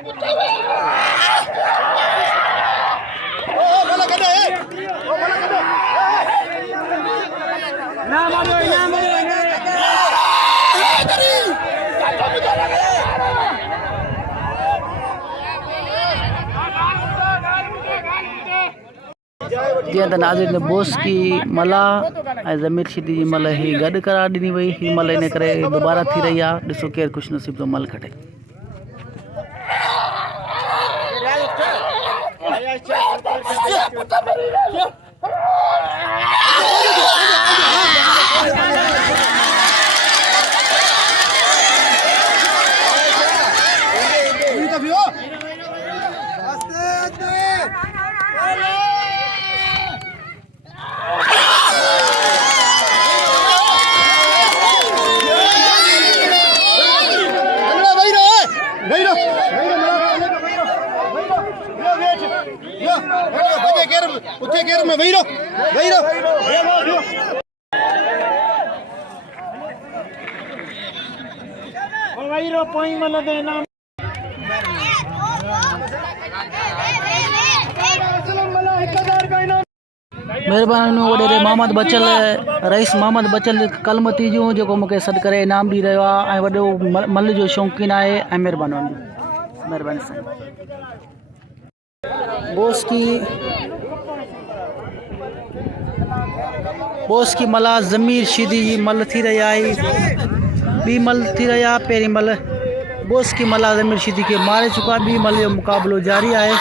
जीअं त नाज़रीन बोस की मला ऐं ज़मीर शीदी जी मल ही गॾु करार ॾिनी वई। ही मल इन करे दोबारा थी रही आहे। ॾिसो केरु ख़ुशि नसीब जो मल खटे। मेहरबानी वॾेरे मोहम्मद बचल रईस मोहम्मद बचल कलमती जूं जेको मूंखे सॾु करे इनाम ॾेई रहियो आहे ऐं वॾो मल जो शौक़ीन आहे ऐं महिरबानी साईं। बोस की मला ज़मीर शीदी जी मल थी रही आहे। ॿी मल थी रही आहे। पहिरीं मल बोस की मला ज़मीर शीदी खे मारे चुका। ॿी मल जो मुक़ाबिलो जारी आहे।